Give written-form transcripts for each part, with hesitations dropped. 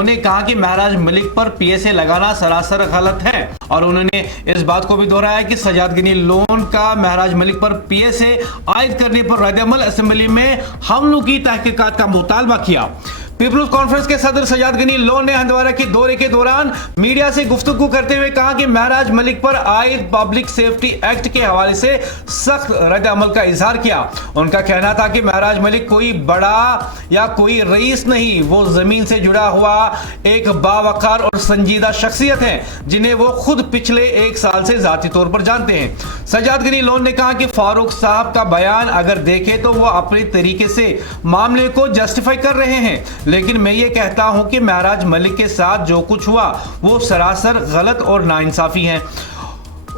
उन्होंने कहा कि महराज मलिक पर पीएसए लगाना सरासर गलत है और उन्होंने इस बात को भी दोहराया कि सजाद गनी लोन का महराज मलिक पर पीएसए आयद करने पर रद्द-ए-अमल असेंबली में हमलों की तहकीकात का मुतालबा किया। पीपल्स कॉन्फ्रेंस के सदर सजाद गनी लोन ने हंदवारा के दौरे के दौरान मीडिया से गुफ्तगू करते हुए कहा कि महराज मलिक पर आयद पब्लिक सेफ्टी एक्ट के हवाले से सख्त रद्द-ए-अमल का इजहार किया। उनका कहना था कि महराज मलिक कोई बड़ा या कोई रईस नहीं, वो जमीन से जुड़ा हुआ एक बावकार और संजीदा शख्सियत है जिन्हें वो खुद पिछले 1 साल से जाती तौर पर जानते हैं। सजाद गनी लोन ने कहा कि फारूक साहब का बयान अगर देखे तो वो अपने तरीके से मामले को जस्टिफाई कर रहे हैं, लेकिन मैं ये कहता हूं कि महराज मलिक के साथ जो कुछ हुआ वो सरासर गलत और नाइंसाफी है।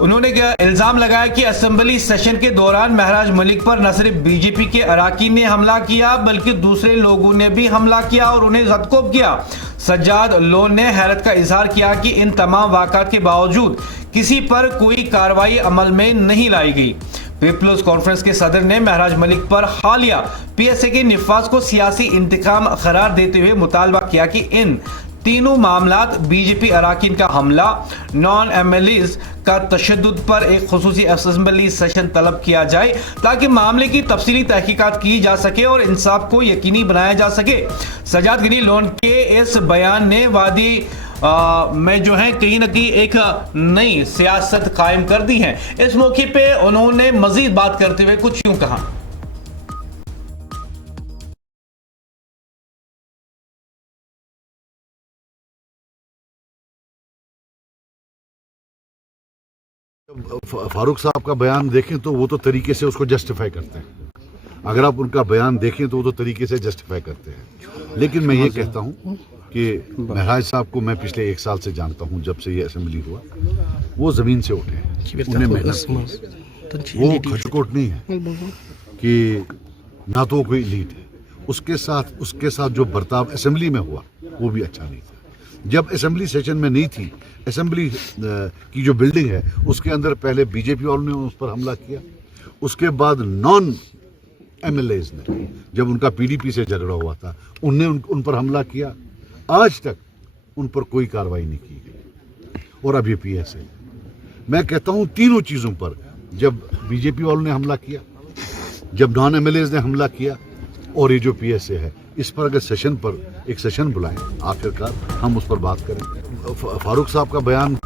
उन्होंने इल्जाम लगाया कि असेंबली सेशन के दौरान महराज मलिक पर न सिर्फ बीजेपी के अराकीन ने हमला किया बल्कि दूसरे लोगों ने भी हमला किया और उन्हें ज़दकोब किया। सज्जाद लोन ने हैरत का इजहार किया कि इन तमाम वाक़ात के बावजूद किसी पर कोई कार्रवाई अमल में नहीं लाई गई। पीपल्स कॉन्फ्रेंस के सदर ने महराज मलिक पर हालिया पीएसए के निफाज को सियासी इंतकाम करार देते हुए मुतालबा किया कि इन तीनों मामलात बीजेपी अराकीन का हमला, नॉन एमएलएज का तशद्दुद पर एक खुसूसी असेंबली सेशन तलब किया जाए ताकि मामले की तफसीली तहकीकात की जा सके और इंसाफ को यकीनी बनाया जा सके। सजाद गनी लोन के इस बयान ने वादी में जो है कहीं ना कहीं एक नई सियासत कायम कर दी है। इस मौके पे उन्होंने मजीद बात करते हुए कुछ यूं कहा। फारूक साहब का बयान देखें तो वो तो तरीके से उसको जस्टिफाई करते हैं। अगर आप उनका बयान देखें तो वो तो तरीके से जस्टिफाई करते हैं। लेकिन मैं ये कहता हूँ कि महराज साहब को मैं पिछले 1 साल से जानता हूँ, जब से ये असेंबली हुआ वो ज़मीन से उठे हैं, उन्हें मेहनत की। वो खचकोट नहीं है कि ना तो कोई लीड है। उसके साथ जो बर्ताव असेंबली में हुआ वो भी अच्छा नहीं था। जब असेंबली सेशन में नहीं थी, असेंबली की जो बिल्डिंग है उसके अंदर पहले बीजेपी वालों ने उस पर हमला किया, उसके बाद नॉन एमएलएज ने, जब उनका पीडीपी से झगड़ा हुआ था, उनने उन पर हमला किया। आज तक उन पर कोई कार्रवाई नहीं की गई। और अब ये पीएसए, मैं कहता हूँ तीनों चीज़ों पर, जब बीजेपी वालों ने हमला किया, जब नॉन एमएलएज ने हमला किया और ये जो पीएसए है, इस पर अगर सेशन पर एक सेशन बुलाएं, आखिरकार हम उस पर बात करें। फारूक साहब का बयान